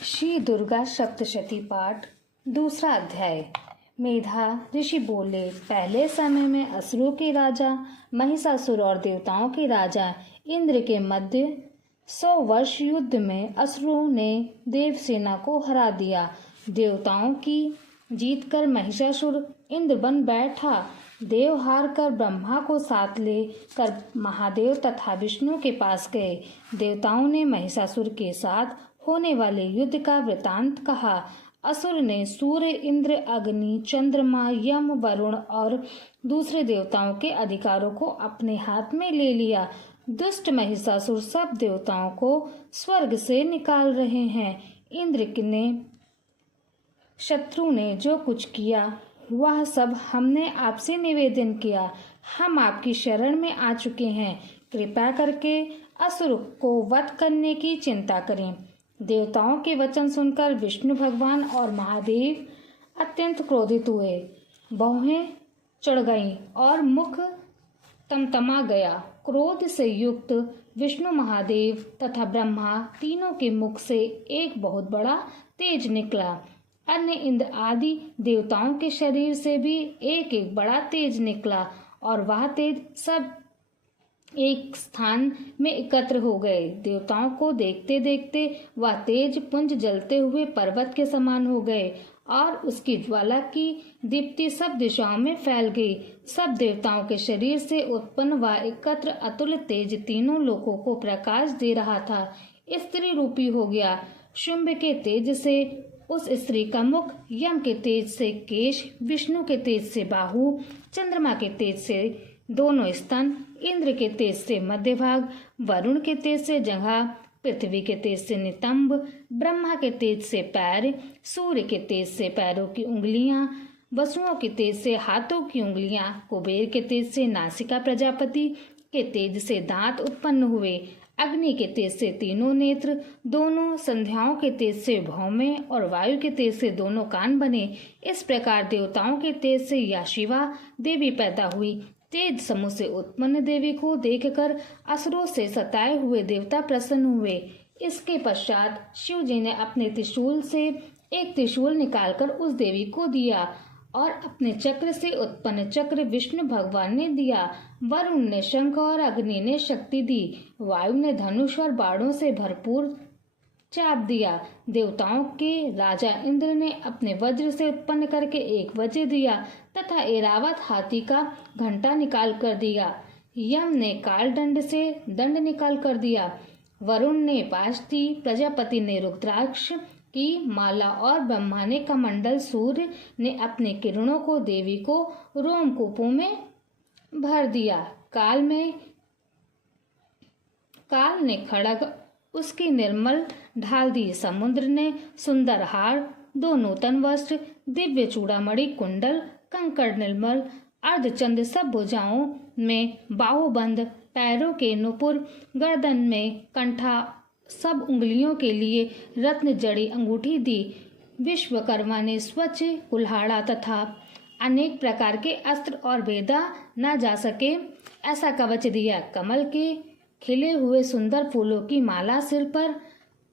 श्री दुर्गा सप्तशती पाठ दूसरा अध्याय। मेधा ऋषि बोले, पहले समय में असुरों के राजा महिषासुर और देवताओं के राजा इंद्र के मध्य 100 वर्ष युद्ध में असुरों ने देवसेना को हरा दिया। देवताओं की जीत कर महिषासुर इंद्र बन बैठा। देव हार कर ब्रह्मा को साथ ले कर महादेव तथा विष्णु के पास गए। देवताओं ने महिषासुर के साथ होने वाले युद्ध का वृतांत कहा। असुर ने सूर्य, इंद्र, अग्नि, चंद्रमा, यम, वरुण और दूसरे देवताओं के अधिकारों को अपने हाथ में ले लिया। दुष्ट महिषासुर सब देवताओं को स्वर्ग से निकाल रहे हैं। इंद्र ने शत्रु ने जो कुछ किया वह सब हमने आपसे निवेदन किया। हम आपकी शरण में आ चुके हैं। कृपा करके असुर को वध करने की चिंता करें। देवताओं के वचन सुनकर विष्णु भगवान और महादेव अत्यंत क्रोधित हुए। भौहें चढ़ गईं और मुख तमतमा गया। क्रोध से युक्त विष्णु, महादेव तथा ब्रह्मा तीनों के मुख से एक बहुत बड़ा तेज निकला। अन्य इंद्र आदि देवताओं के शरीर से भी एक एक बड़ा तेज निकला और वह तेज सब एक स्थान में एकत्र हो गए। देवताओं को देखते देखते वह तेज पुंज जलते हुए पर्वत के समान हो गए और उसकी ज्वाला की दीप्ति सब दिशाओं में फैल गई। सब देवताओं के शरीर से उत्पन्न व एकत्र अतुल तेज तीनों लोकों को प्रकाश दे रहा था। स्त्री रूपी हो गया। शुंभ के तेज से उस स्त्री का मुख, यम के तेज से केश, विष्णु के तेज से बाहु, चंद्रमा के तेज से दोनों स्तन, इंद्र के तेज से मध्य भाग, वरुण के तेज से जंघा, पृथ्वी के तेज से नितंब, ब्रह्मा के तेज से पैर, सूर्य के तेज से पैरों की उंगलियां, वसुओं के तेज से हाथों की उंगलियां, कुबेर के तेज से नासिका, प्रजापति के तेज से दांत उत्पन्न हुए, अग्नि के तेज से तीनों नेत्र, दोनों संध्याओं के तेज से भौमें और वायु के तेज से दोनों कान बने। इस प्रकार देवताओं के तेज से या शिवा देवी पैदा हुई। तेज समूह से उत्पन्न देवी को देखकर असुरों से सताए हुए देवता प्रसन्न हुए। इसके पश्चात शिव जी ने अपने त्रिशूल से एक त्रिशूल निकालकर उस देवी को दिया और अपने चक्र से उत्पन्न चक्र विष्णु भगवान ने दिया। वरुण ने शंख और अग्नि ने शक्ति दी। वायु ने धनुष और बाणों से भरपूर चाप दिया। देवताओं के राजा इंद्र ने अपने वज्र से उत्पन्न करके एक वज्र दिया तथा ऐरावत हाथी का घंटा निकाल कर दिया। यम ने काल दंड से दंड निकाल कर दिया। वरुण ने पाशती, प्रजापति ने रुद्राक्ष की माला और ब्रह्मा ने कमंडल, सूर्य ने अपने किरणों को देवी को रोमकूपों में भर दिया। काल ने खड़ग उसकी निर्मल ढाल दी। समुद्र ने सुंदर हार, 2 नूतन वस्त्र, दिव्य चूड़ामणि, कुंडल, कंकड़, निर्मल, अर्धचंद्र सब भुजाओं में बाहुबंद, पैरों के नुपुर, गर्दन में कंठा, सब उंगलियों के लिए रत्न जड़ी अंगूठी दी। विश्वकर्मा ने स्वच्छ कुल्हाड़ा तथा अनेक प्रकार के अस्त्र और भेदा न जा सके ऐसा कवच दिया। कमल के खिले हुए सुंदर फूलों की माला सिर पर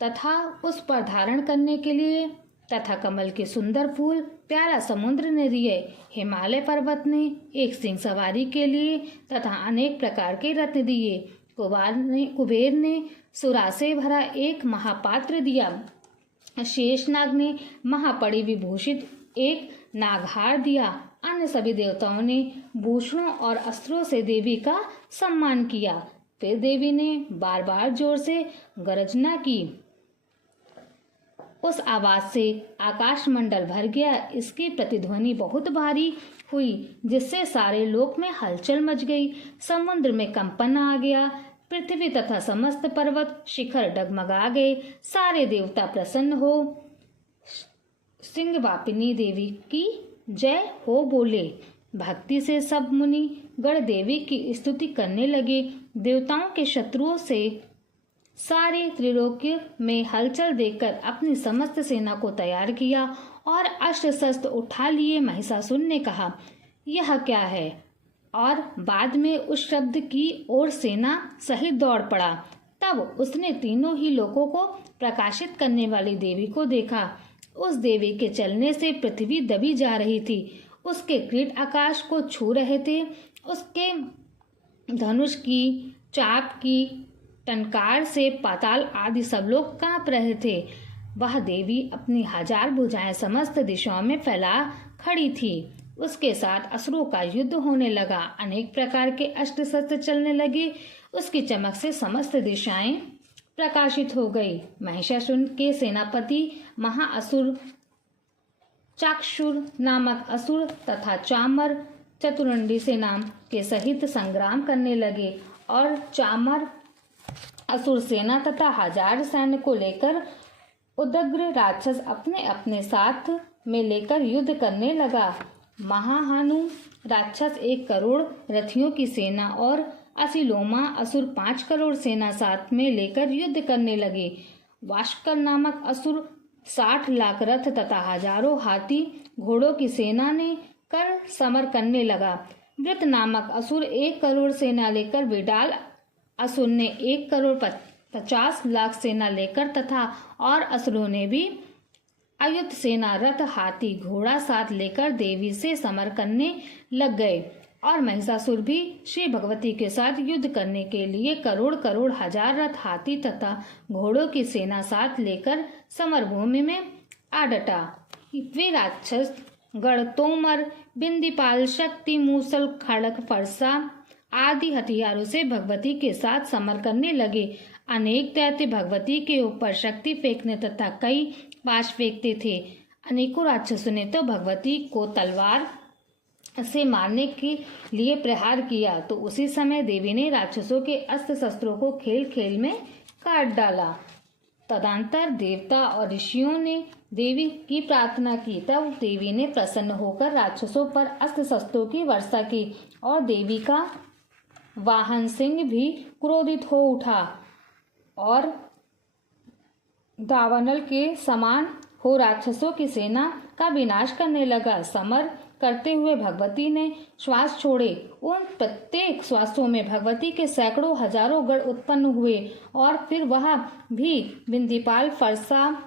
तथा उस पर धारण करने के लिए तथा कमल के सुंदर फूल प्यारा समुद्र ने दिए। हिमालय पर्वत ने एक सिंह सवारी के लिए तथा अनेक प्रकार के रत्न दिए। कुबेर ने सुरा से भरा एक महापात्र दिया। शेषनाग ने महापड़ी विभूषित एक नागहार दिया। अन्य सभी देवताओं ने भूषणों और अस्त्रों से देवी का सम्मान किया। फिर देवी ने बार बार जोर से गर्जना की। उस आवाज से आकाश मंडल भर गया। इसकी प्रतिध्वनि बहुत भारी हुई जिससे सारे लोक में हलचल मच गई। समुद्र में कंपन आ गया। पृथ्वी तथा समस्त पर्वत शिखर डगमगा गए। सारे देवता प्रसन्न हो सिंहवापिनी देवी की जय हो बोले। भक्ति से सब मुनि गण देवी की स्तुति करने लगे। देवताओं के शत्रुओं से सारे त्रिलोक्य में हलचल देखकर अपनी समस्त सेना को तैयार किया और अस्त्र शस्त्र उठा लिए। महिषासुर ने कहा, यह क्या है? और बाद में उस शब्द की ओर सेना सहित दौड़ पड़ा। तब उसने तीनों ही लोकों को प्रकाशित करने वाली देवी को देखा। उस देवी के चलने से पृथ्वी दबी जा रही थी, उसके किरीट आकाश को छू रहे थे, उसके धनुष की, चाप की टंकार से पाताल आदि सब लोग कांप रहे थे। वह देवी अपनी 1000 भुजाएं समस्त दिशाओं में फैला खड़ी थी। उसके साथ असुरों का युद्ध होने लगा, अनेक प्रकार के अस्त्र शस्त्र चलने लगे। उसकी चमक से समस्त दिशाएं प्रकाशित हो गई। महिषासुर के सेनापति महाअसुर चाक्षुर नामक असुर तथा चामर चतुरंडी सेना के सहित संग्राम करने लगे और चामर असुर सेना तथा 1000 सैन्य को लेकर उदग्र राक्षस अपने अपने साथ में लेकर युद्ध करने लगा। महाहानु राक्षस 1 करोड़ रथियों की सेना और असिलोमा असुर 5 करोड़ सेना साथ में लेकर युद्ध करने लगे। वाष्कर नामक असुर 60 लाख रथ तथा हजारों हाथी घोड़ों की सेना ने कर समर करने लगा। वृत नामक असुर 1 करोड़ सेना लेकर विडाल असुर ने 1 करोड़ 50 लाख सेना लेकर तथा और असुरों ने भी अयुत सेना रथ हाथी घोड़ा साथ लेकर देवी से समर करने लग गए। और महिषासुर भी श्री भगवती के साथ युद्ध करने के लिए करोड़ करोड़ 1000 रथ हाथी तथा घोड़ों की सेना साथ लेकर समरभूमि में आ डटा। वे राक्षस गढ़ तोमर, बिंदीपाल, शक्ति, मूसल, खड़ग, फरसा आदि हथियारों से भगवती के साथ समर करने लगे। अनेक दैत्य भगवती के ऊपर शक्ति फेंकने तथा कई पाश फेंकते थे। अनेकों राक्षसों ने तो भगवती को तलवार से मारने के लिए प्रहार किया, तो उसी समय देवी ने राक्षसों के अस्त्र शस्त्रों को खेल खेल में काट डाला। तदंतर देवता और ऋषियों ने देवी की प्रार्थना की। तब देवी ने प्रसन्न होकर राक्षसों पर अस्त्र शस्त्रों की वर्षा की और देवी का वाहन सिंह भी क्रोधित हो उठा और दावानल के समान हो राक्षसों की सेना का विनाश करने लगा। समर करते हुए भगवती ने श्वास छोड़े। उन प्रत्येक श्वासों में भगवती के सैकड़ों हजारों गढ़ उत्पन्न हुए और फिर वह भी बिंदीपाल, फरसा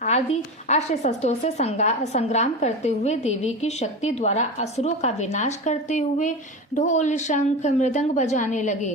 आदि अस्त्र शस्त्रों से संग्राम करते हुए देवी की शक्ति द्वारा असुरों का विनाश करते हुए ढोल, शंख, मृदंग बजाने लगे।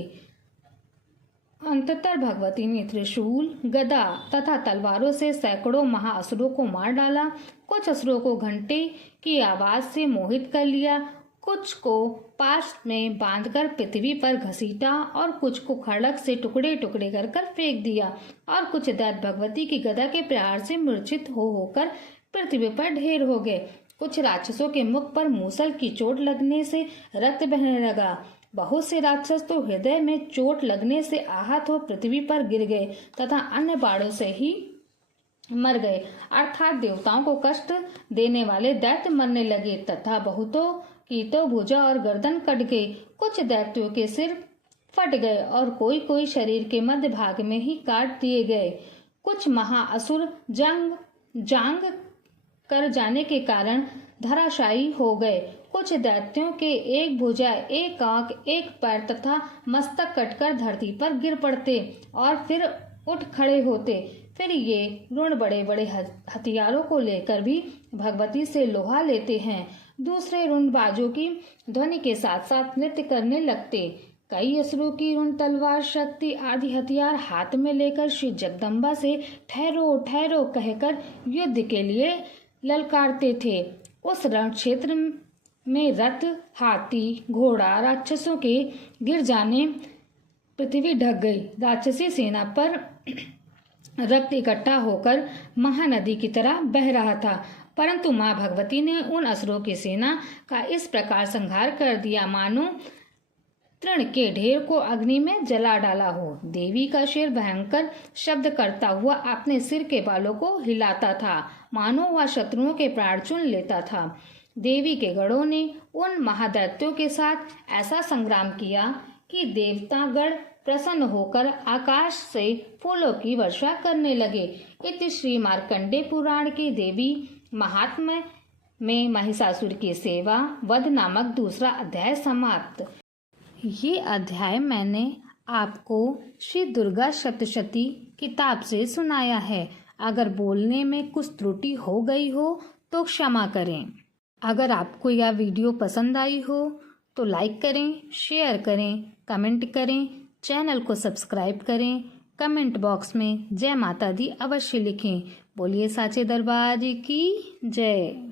अंततः भगवती ने त्रिशूल, गदा तथा तलवारों से सैकड़ों महाअसुरों को मार डाला। कुछ असुरों को घंटे की आवाज से मोहित कर लिया, कुछ को पास में बांधकर पृथ्वी पर घसीटा और कुछ को खड़ग से टुकड़े टुकड़े कर फेंक दिया और कुछ दैत्य भगवती की गदा के प्रहार से मूर्छित होकर पृथ्वी पर ढेर हो गए। कुछ राक्षसों के मुख पर मूसल की चोट लगने से रक्त बहने लगा। बहुत से राक्षस तो हृदय में चोट लगने से आहत हो पृथ्वी पर गिर गए तथा अन्य बाणों से ही मर गए, अर्थात देवताओं को कष्ट देने वाले दैत्य मरने लगे तथा बहुतों की तो भुजा और गर्दन कट गई। कुछ दैत्यों के सिर फट गए और कोई कोई शरीर के मध्य भाग में ही काट दिए गए। कुछ महाअसुर जांग कर जाने के कारण धराशायी हो गए। कुछ दैत्यों के एक भुजा, एक आंख, एक पैर तथा मस्तक कटकर धरती पर गिर पड़ते और फिर उठ खड़े होते। फिर ये ऋण बड़े बड़े हथियारों को लेकर भी भगवती से लोहा लेते हैं। दूसरे ऋणबाजों की ध्वनि के साथ साथ नृत्य करने लगते। कई असुरों की ऋण तलवार, शक्ति आदि हथियार हाथ में लेकर श्री जगदम्बा से ठहरो ठहरो कहकर युद्ध के लिए ललकारते थे। उस रण क्षेत्र में रथ, हाथी, घोड़ा राक्षसों के गिर जाने पृथ्वी ढक गई। राक्षसी सेना पर रक्त इकट्ठा होकर महानदी की तरह बह रहा था, परंतु मां भगवती ने उन असुरों की सेना का इस प्रकार संहार कर दिया मानो तृण के ढेर को अग्नि में जला डाला हो। देवी का शेर भयंकर शब्द करता हुआ अपने सिर के बालों को हिलाता था, मानो वह शत्रुओं के प्राण चुन लेता था। देवी के गणों ने उन महादैत्यों के साथ ऐसा संग्राम किया कि देवतागण प्रसन्न होकर आकाश से फूलों की वर्षा करने लगे। इति श्री मार्कंडेय पुराण के देवी महात्म्य में महिषासुर की सेवा वध नामक दूसरा अध्याय समाप्त। ये अध्याय मैंने आपको श्री दुर्गा सप्तशती किताब से सुनाया है। अगर बोलने में कुछ त्रुटि हो गई हो तो क्षमा करें। अगर आपको यह वीडियो पसंद आई हो तो लाइक करें, शेयर करें, कमेंट करें, चैनल को सब्सक्राइब करें। कमेंट बॉक्स में जय माता दी अवश्य लिखें। बोलिए साचे दरबार की जय।